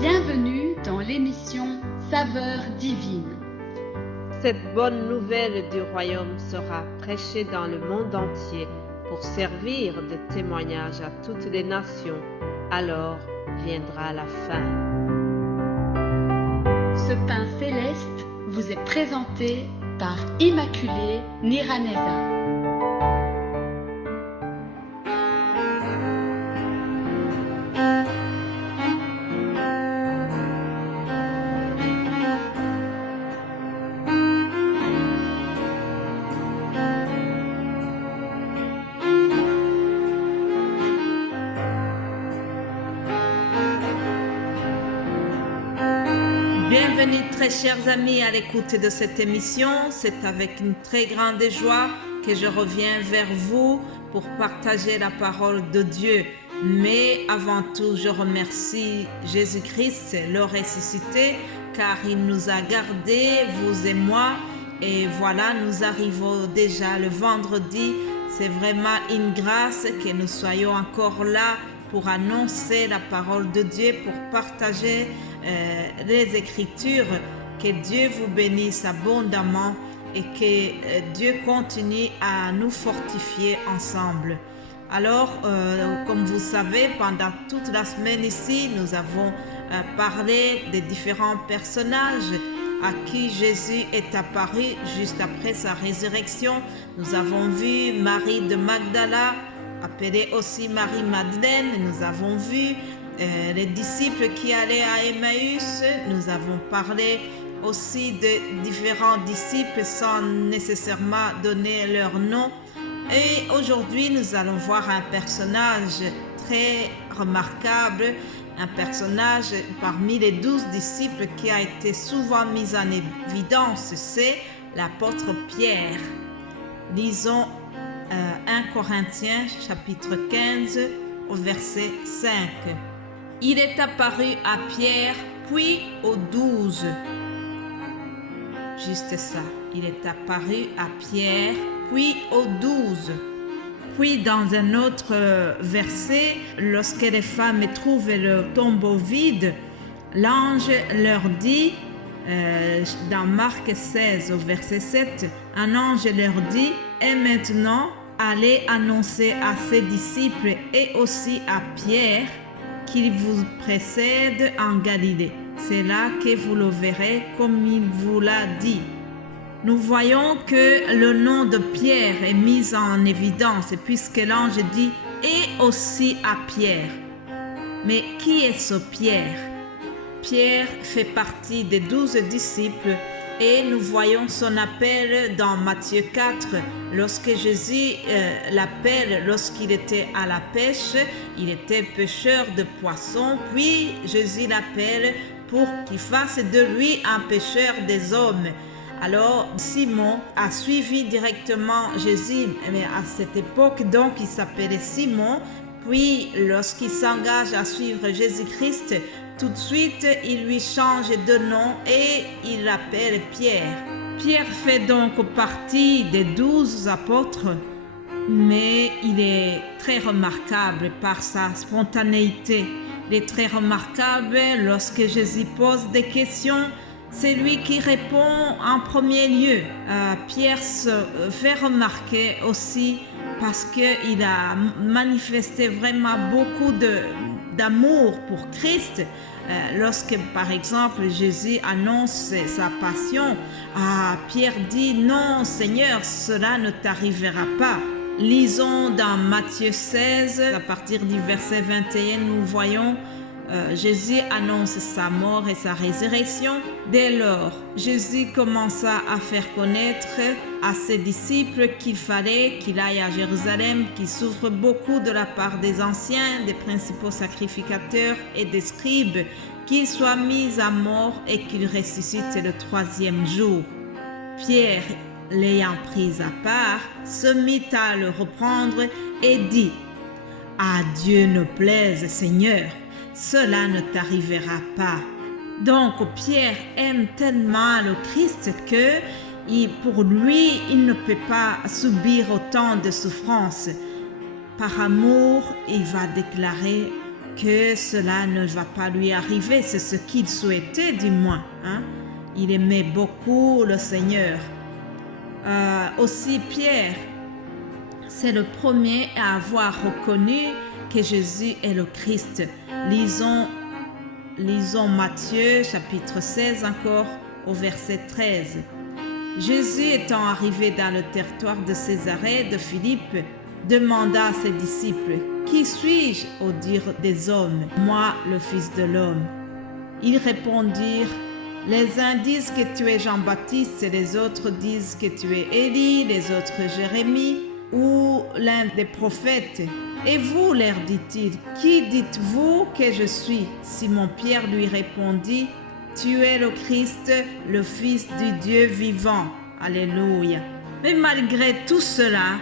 Bienvenue dans l'émission Saveurs divines. Cette bonne nouvelle du royaume sera prêchée dans le monde entier pour servir de témoignage à toutes les nations. Alors viendra la fin. Ce pain céleste vous est présenté par Immaculée Niraneza. Bienvenue très chers amis à l'écoute de cette émission. C'est avec une très grande joie que je reviens vers vous pour partager la parole de Dieu. Mais avant tout, je remercie Jésus-Christ, le ressuscité, car il nous a gardés, vous et moi. Et voilà, nous arrivons déjà le vendredi. C'est vraiment une grâce que nous soyons encore là pour annoncer la parole de Dieu, pour partager les Écritures. Que Dieu vous bénisse abondamment et que Dieu continue à nous fortifier ensemble. Alors, comme vous savez, pendant toute la semaine ici, nous avons parlé des différents personnages à qui Jésus est apparu juste après sa résurrection. Nous avons vu Marie de Magdala, appelée aussi Marie-Madeleine. Nous avons vu les disciples qui allaient à Emmaüs. Nous avons parlé aussi de différents disciples sans nécessairement donner leur nom. Et aujourd'hui, nous allons voir un personnage très remarquable, un personnage parmi les 12 disciples qui a été souvent mis en évidence, c'est l'apôtre Pierre. Lisons 1 Corinthiens chapitre 15 au verset 5. Il est apparu à Pierre, puis aux 12. Juste ça. Il est apparu à Pierre, puis aux 12. Puis dans un autre verset, lorsque les femmes trouvent le tombeau vide, l'ange leur dit, dans Marc 16 au verset 7, un ange leur dit, et maintenant, allez annoncer à ses disciples et aussi à Pierre qu'il vous précède en Galilée. C'est là que vous le verrez comme il vous l'a dit. Nous voyons que le nom de Pierre est mis en évidence puisque l'ange dit « et aussi à Pierre ». Mais qui est ce Pierre? Pierre fait partie des 12 disciples et nous voyons son appel dans Matthieu 4 lorsque Jésus l'appelle lorsqu'il était à la pêche. Il était pêcheur de poissons, puis Jésus l'appelle pour qu'il fasse de lui un pêcheur des hommes. Alors Simon a suivi directement Jésus, mais à cette époque donc il s'appelait Simon. Puis lorsqu'il s'engage à suivre Jésus-Christ, tout de suite il lui change de nom et il l'appelle Pierre. Pierre fait donc partie des 12 apôtres, mais il est très remarquable par sa spontanéité. Il est très remarquable lorsque Jésus pose des questions. C'est lui qui répond en premier lieu. Pierre se fait remarquer aussi parce qu'il a manifesté vraiment beaucoup d'amour pour Christ. Lorsque, par exemple, Jésus annonce sa passion, Pierre dit « Non, Seigneur, cela ne t'arrivera pas ». Lisons dans Matthieu 16, à partir du verset 21, nous voyons Jésus annonce sa mort et sa résurrection. Dès lors, Jésus commença à faire connaître à ses disciples qu'il fallait qu'il aille à Jérusalem, qu'il souffre beaucoup de la part des anciens, des principaux sacrificateurs et des scribes, qu'il soit mis à mort et qu'il ressuscite le 3e jour. Pierre, l'ayant pris à part, se mit à le reprendre et dit « À Dieu ne plaise, Seigneur, cela ne t'arrivera pas. » Donc Pierre aime tellement le Christ que pour lui, il ne peut pas subir autant de souffrances. Par amour, il va déclarer que cela ne va pas lui arriver. C'est ce qu'il souhaitait du moins. Il aimait beaucoup le Seigneur. Aussi Pierre, c'est le premier à avoir reconnu que Jésus est le Christ. Lisons Matthieu chapitre 16 encore au verset 13. Jésus étant arrivé dans le territoire de Césarée de Philippe, demanda à ses disciples, « Qui suis-je au dire des hommes, moi le Fils de l'homme ?» Ils répondirent, « Les uns disent que tu es Jean-Baptiste, et les autres disent que tu es Élie, les autres Jérémie ou l'un des prophètes. Et vous, leur dit-il, qui dites-vous que je suis ?» Simon-Pierre lui répondit, « Tu es le Christ, le Fils du Dieu vivant. » Alléluia. Mais malgré tout cela,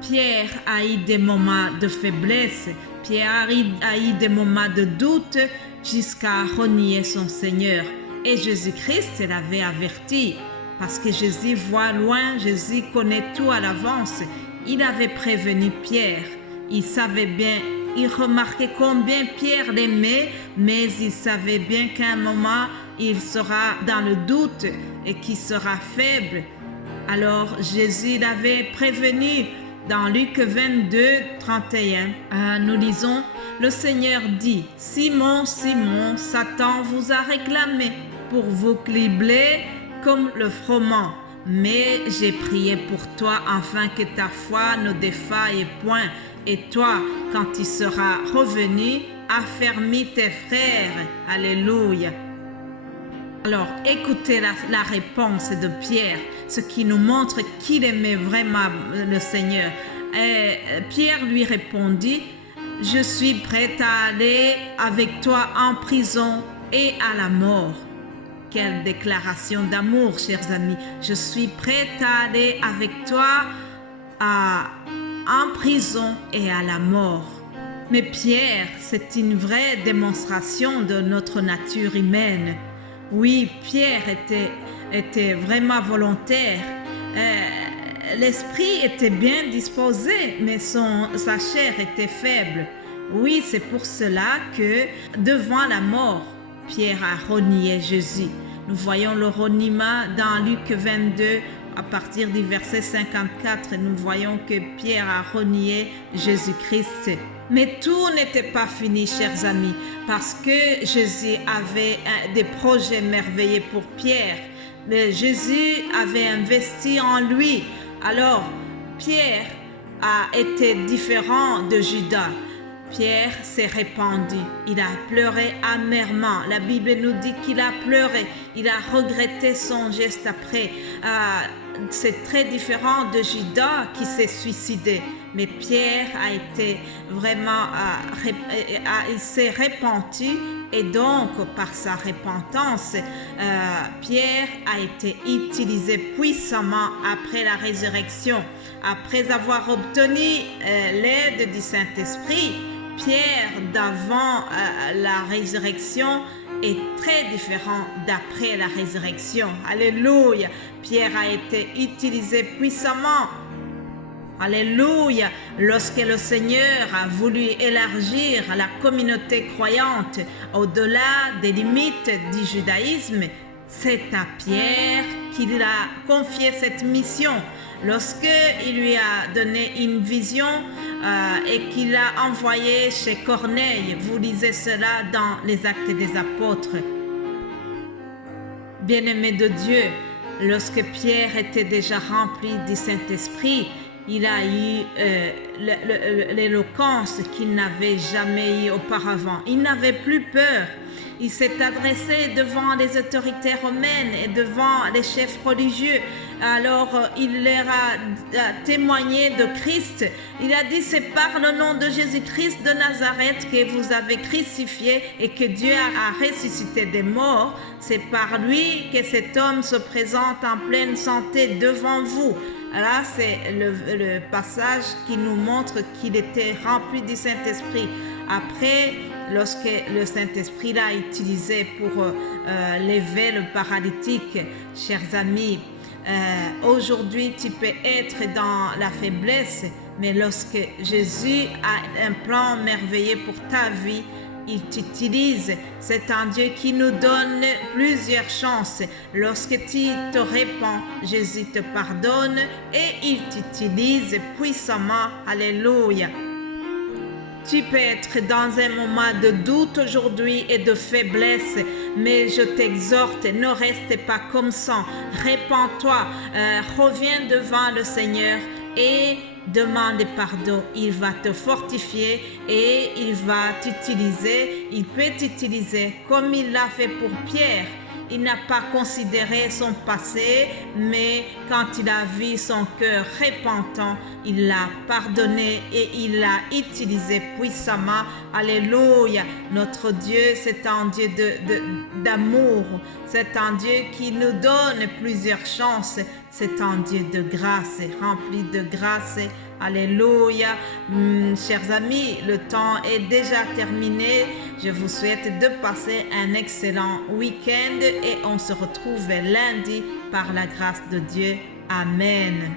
Pierre a eu des moments de faiblesse, Pierre a eu des moments de doute jusqu'à renier son Seigneur. Et Jésus-Christ l'avait averti, parce que Jésus voit loin, Jésus connaît tout à l'avance. Il avait prévenu Pierre. Il savait bien, il remarquait combien Pierre l'aimait, mais il savait bien qu'à un moment, il sera dans le doute et qu'il sera faible. Alors Jésus l'avait prévenu. Dans Luc 22, 31, nous lisons, « Le Seigneur dit, « Simon, Simon, Satan vous a réclamé pour vous cribler comme le froment. Mais j'ai prié pour toi afin que ta foi ne défaille point. Et toi, quand tu seras revenu, affermis tes frères. » Alléluia. Alors, écoutez la réponse de Pierre, ce qui nous montre qu'il aimait vraiment le Seigneur. Pierre lui répondit, « Je suis prêt à aller avec toi en prison et à la mort. » Quelle déclaration d'amour, chers amis. Je suis prêt à aller avec toi en prison et à la mort. Mais Pierre, c'est une vraie démonstration de notre nature humaine. Oui, Pierre était vraiment volontaire. L'esprit était bien disposé, mais sa chair était faible. Oui, c'est pour cela que devant la mort, Pierre a renié Jésus. Nous voyons le reniement dans Luc 22, à partir du verset 54, nous voyons que Pierre a renié Jésus-Christ. Mais tout n'était pas fini, chers amis, parce que Jésus avait des projets merveilleux pour Pierre. Mais Jésus avait investi en lui. Alors, Pierre a été différent de Judas. Pierre s'est répandu, il a pleuré amèrement. La Bible nous dit qu'il a pleuré, il a regretté son geste après. C'est très différent de Judas qui s'est suicidé. Mais Pierre a été vraiment, il s'est repenti et donc par sa repentance, Pierre a été utilisé puissamment après la résurrection. Après avoir obtenu l'aide du Saint-Esprit, Pierre d'avant la résurrection est très différent d'après la résurrection. Alléluia. Pierre a été utilisé puissamment. Alléluia. Lorsque le Seigneur a voulu élargir la communauté croyante au-delà des limites du judaïsme, c'est à Pierre qu'il a confié cette mission. Lorsqu'il lui a donné une vision et qu'il a envoyé chez Corneille, vous lisez cela dans les Actes des Apôtres. Bien-aimé de Dieu, lorsque Pierre était déjà rempli du Saint-Esprit, il a eu l'éloquence qu'il n'avait jamais eu auparavant. Il n'avait plus peur. Il s'est adressé devant les autorités romaines et devant les chefs religieux. Alors, il leur a témoigné de Christ. Il a dit, c'est par le nom de Jésus-Christ de Nazareth que vous avez crucifié et que Dieu a ressuscité des morts. C'est par lui que cet homme se présente en pleine santé devant vous. Là, c'est le passage qui nous montre qu'il était rempli du Saint-Esprit. Après, lorsque le Saint-Esprit l'a utilisé pour lever le paralytique, chers amis, aujourd'hui, tu peux être dans la faiblesse, mais lorsque Jésus a un plan merveilleux pour ta vie, il t'utilise. C'est un Dieu qui nous donne plusieurs chances. Lorsque tu te répands, Jésus te pardonne et il t'utilise puissamment. Alléluia. Tu peux être dans un moment de doute aujourd'hui et de faiblesse, mais je t'exhorte, ne reste pas comme ça. Répands-toi, reviens devant le Seigneur et demande pardon. Il va te fortifier et il va t'utiliser. Il peut t'utiliser comme il l'a fait pour Pierre. Il n'a pas considéré son passé, mais quand il a vu son cœur repentant, il l'a pardonné et il l'a utilisé puissamment. Alléluia. Notre Dieu, c'est un Dieu d'amour. C'est un Dieu qui nous donne plusieurs chances. C'est un Dieu de grâce, rempli de grâce. Alléluia. Chers amis, le temps est déjà terminé. Je vous souhaite de passer un excellent week-end et on se retrouve lundi par la grâce de Dieu. Amen.